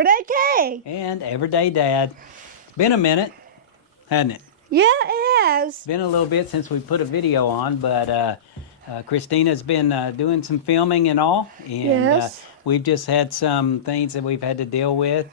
Everyday K. And Everyday Dad. It's been a minute, hasn't it? Yeah, it has. Been a little bit since we put a video on, but Christina's been doing some filming and all. And Yes. we've just had some things that we've had to deal with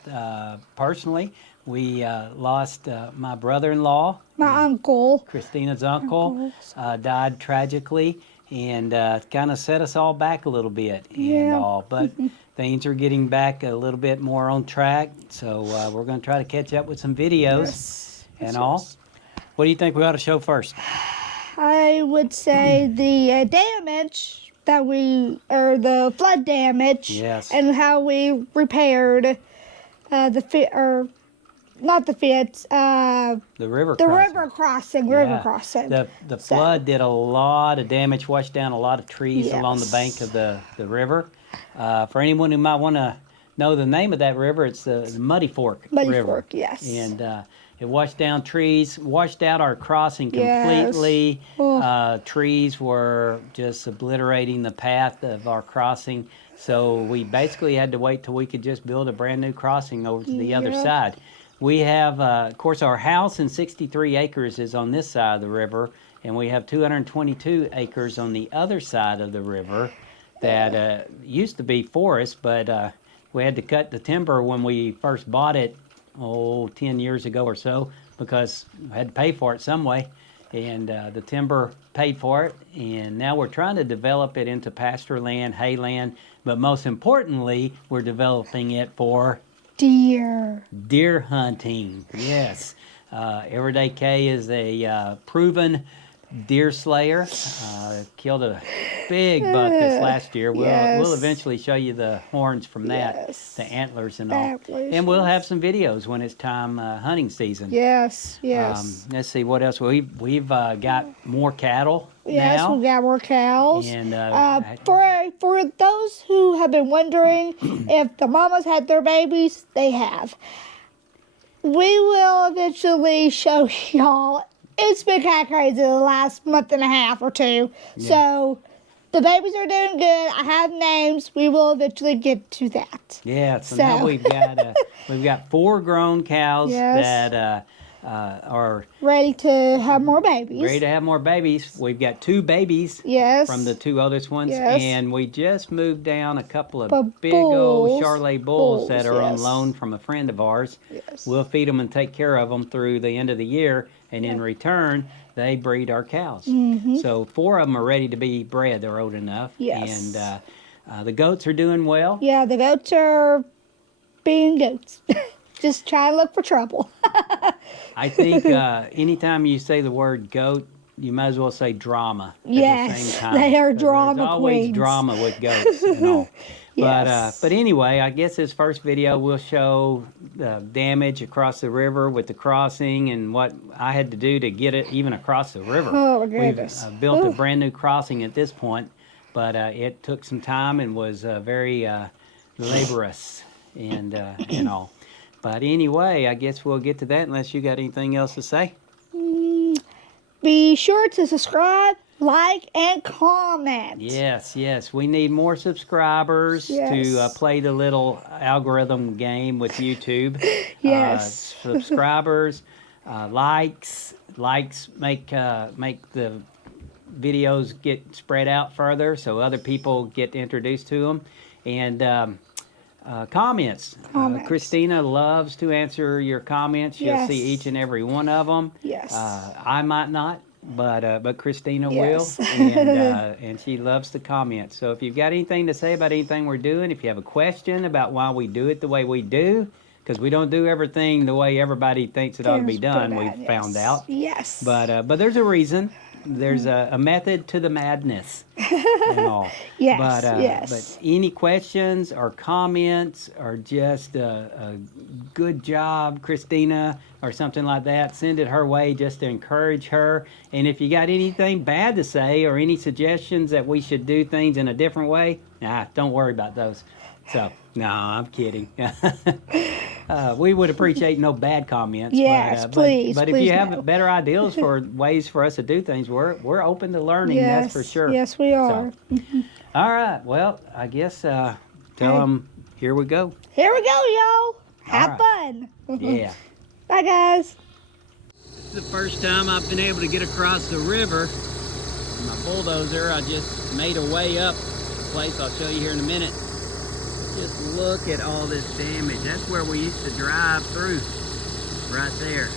personally. We lost my brother-in-law. My uncle. Christina's uncle died tragically, and kind of set us all back a little bit and all. But things are getting back a little bit more on track, so we're going to try to catch up with some videos and all. What do you think we ought to show first? I would say the damage that the flood damage. Yes. And how we repaired the river crossing. The flood did a lot of damage, washed down a lot of trees along the bank of the river. For anyone who might want to know the name of that river, it's the Muddy Fork River. Muddy Fork, yes. And it washed down trees, washed out our crossing completely. Yes. Trees were just obliterating the path of our crossing. So we basically had to wait till we could just build a brand new crossing over to the other side. We have, of course, our house in 63 acres is on this side of the river, and we have 222 acres on the other side of the river that used to be forest, but we had to cut the timber when we first bought it, 10 years ago or so, because we had to pay for it some way, and the timber paid for it, and now we're trying to develop it into pasture land, hay land, but most importantly, we're developing it for deer hunting. Yes. Everyday K is a proven deer slayer. Killed a big buck this last year. We'll eventually show you the horns from that, the antlers and all. And we'll have some videos when it's time hunting season. Yes. Let's see what else. We've got more cattle Yes, now. we got more cows. And for those who have been wondering if the mamas had their babies, they have. We will eventually show y'all. It's been kind of crazy the last month and a half or two. Yeah. So the babies are doing good. I have names. We will eventually get to that. Yeah, so now we've got 4 grown cows that are ready to have more babies. We've got 2 babies from the 2 oldest ones, and we just moved down a couple of big old Charolais bulls that are on loan from a friend of ours. We'll feed them and take care of them through the end of the year, and in return, they breed our cows. So 4 of them are ready to be bred. They're old enough. And the goats are doing well. Yeah, the goats are being goats. Just try to look for trouble. I think anytime you say the word goat, you might as well say drama at the same time. They are drama There's always queens. drama with goats and all. But anyway, I guess this first video will show the damage across the river with the crossing and what I had to do to get it even across the river. Oh, my goodness. We've built a brand new crossing at this point, but it took some time and was very laborious and all. But anyway, I guess we'll get to that unless you got anything else to say. Be sure to subscribe, like, and comment. Yes. We need more subscribers to play the little algorithm game with YouTube. Subscribers, likes make the videos get spread out further so other people get introduced to them. And comments. Christina loves to answer your comments. She'll see each and every one of them. I might not, but Christina will, and she loves to comment. So if you've got anything to say about anything we're doing, if you have a question about why we do it the way we do, because we don't do everything the way everybody thinks it ought to be done, we've found out. But there's a reason. There's a method to the madness and all. But any questions or comments or just a good job, Christina, or something like that, send it her way just to encourage her. And if you got anything bad to say or any suggestions that we should do things in a different way, don't worry about those. So, no, I'm kidding. We would appreciate no bad comments. Please. But if you have better ideas for ways for us to do things, we're open to learning, that's for sure. Yes, we are. So, all right. Well, I guess tell them here we go. Here we go, y'all. Have All fun. Yeah. Bye, guys. This is the first time I've been able to get across the river. In my bulldozer, I just made a way up the place I'll show you here in a minute. Just look at all this damage. That's where we used to drive through, right there.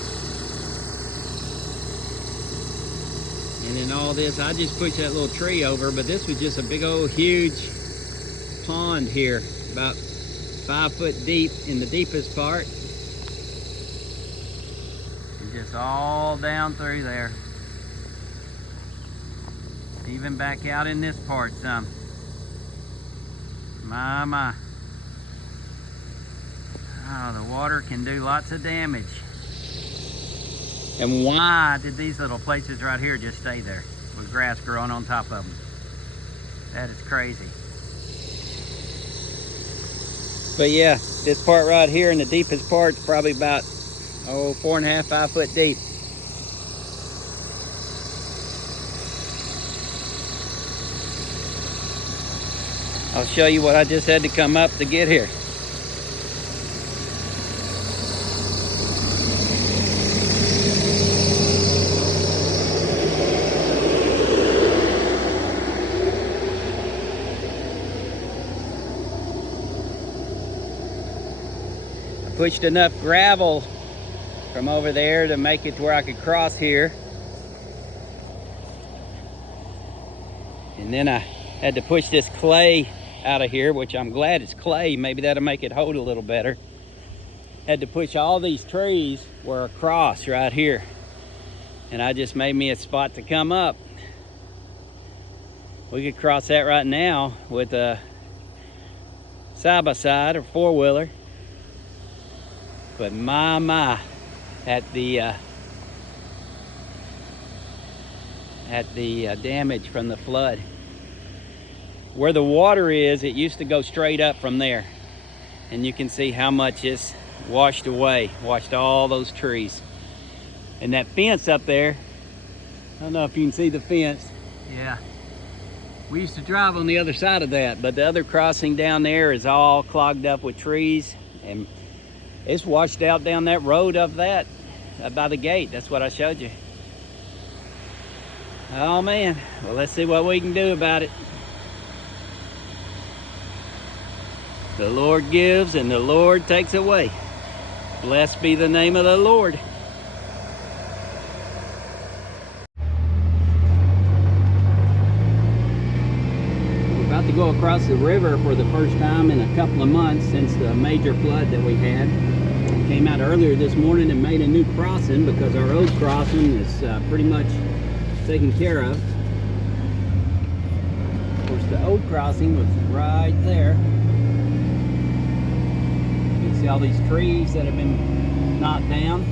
And in all this, I just pushed that little tree over, but this was just a big old huge pond here, about 5 foot deep in the deepest part. And just all down through there. Even back out in this part some. My. Oh, the water can do lots of damage. And why did these little places right here just stay there with grass growing on top of them? That is crazy. But yeah, this part right here in the deepest part is probably about 4.5, 5 foot deep. I'll show you what I just had to come up to get here. I pushed enough gravel from over there to make it to where I could cross here. And then I had to push this clay out of here, which I'm glad it's clay. Maybe that'll make it hold a little better. Had to push all these trees were across right here. And I just made me a spot to come up. We could cross that right now with a side-by-side or four-wheeler. But my, at the damage from the flood. Where the water is, it used to go straight up from there. And you can see how much it's washed away, washed all those trees. And that fence up there, I don't know if you can see the fence. Yeah. We used to drive on the other side of that, but the other crossing down there is all clogged up with trees. And it's washed out down that road of that, by the gate. That's what I showed you. Oh man, well, let's see what we can do about it. The Lord gives and the Lord takes away. Blessed be the name of the Lord. We're about to go across the river for the first time in a couple of months since the major flood that we had. We came out earlier this morning and made a new crossing because our old crossing is pretty much taken care of. Of course, the old crossing was right there. You can see all these trees that have been knocked down.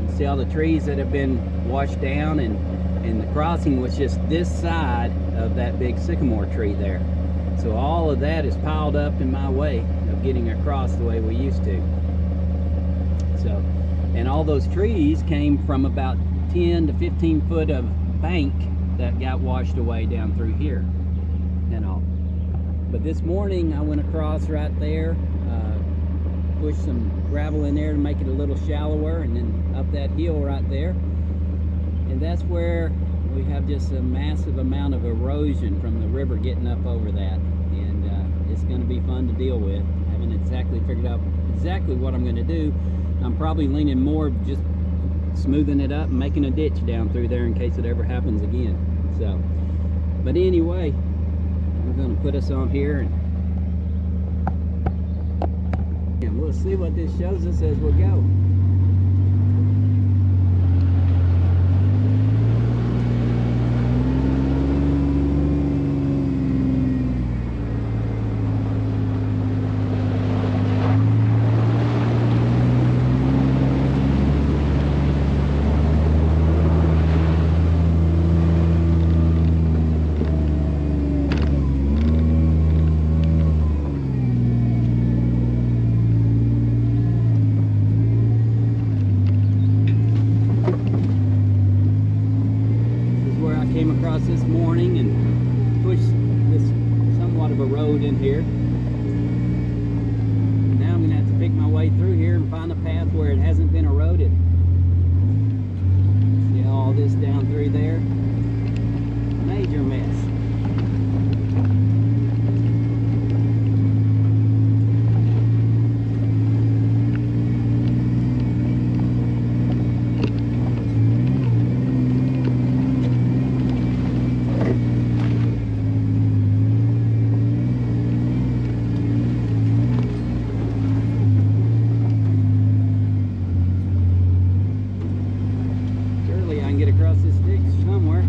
You can see all the trees that have been washed down, and the crossing was just this side of that big sycamore tree there. So all of that is piled up in my way of getting across the way we used to. So, and all those trees came from about 10 to 15 foot of bank that got washed away down through here and all. But this morning I went across right there, pushed some gravel in there to make it a little shallower, and then up that hill right there. And that's where we have just a massive amount of erosion from the river getting up over that. And it's going to be fun to deal with. I haven't exactly figured out exactly what I'm going to do. I'm probably leaning more just smoothing it up and making a ditch down through there in case it ever happens again. So, but anyway, I'm going to put us on here and we'll see what this shows us as we go. across this morning and push this somewhat of a road in here. Now I'm gonna have to pick my way through here and find a path where it hasn't been eroded. See all this down through there? Major mess. Surely I can get across this ditch somewhere.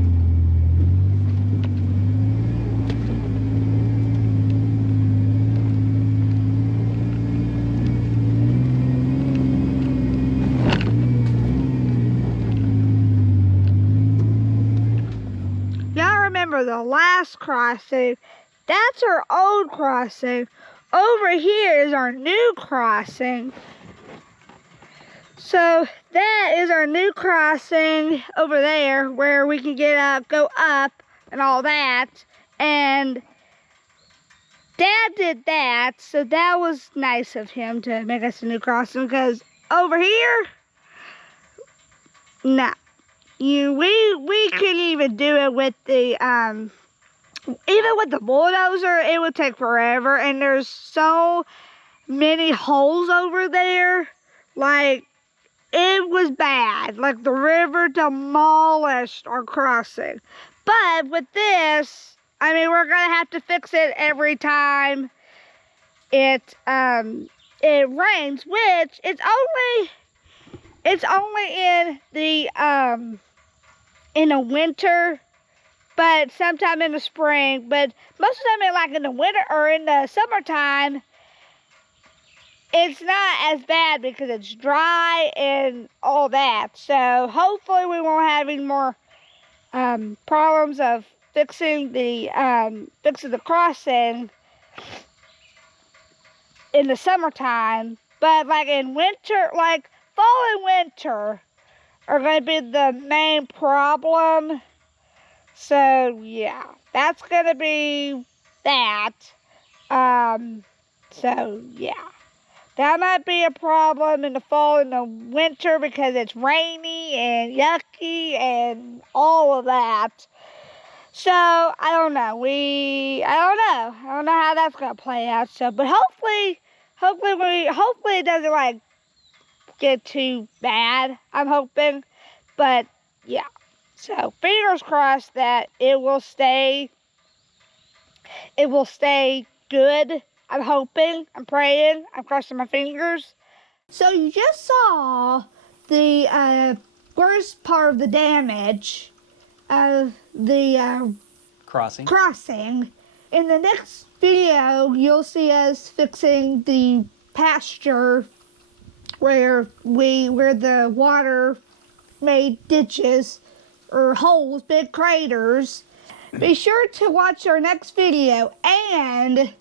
Y'all remember the last crossing? That's our old crossing. Over here is our new crossing. So that is our new crossing over there where we can get up, go up and all that. And Dad did that, so that was nice of him to make us a new crossing, because over here, nah. We couldn't even do it with the even with the bulldozer. It would take forever, and there's so many holes over there. Like, it was bad. Like, the river demolished our crossing. But with this, I mean, we're gonna have to fix it every time it rains, which it's only in the winter, but sometime in the spring. But most of the time, like in the winter or in the summertime, it's not as bad because it's dry and all that. So hopefully we won't have any more problems of fixing the crossing in the summertime. But like in winter, like fall and winter are going to be the main problem. So yeah, that's going to be that. So yeah, that might be a problem in the fall and the winter because it's rainy and yucky and all of that. So I don't know. I don't know how that's going to play out. So, but hopefully it doesn't like get too bad, I'm hoping. But yeah, so fingers crossed that it will stay good. I'm hoping, I'm praying, I'm crossing my fingers. So you just saw the worst part of the damage of the crossing. In the next video, you'll see us fixing the pasture where the water made ditches or holes, big craters. Be sure to watch our next video and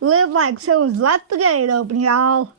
live like someone's left the gate open, y'all.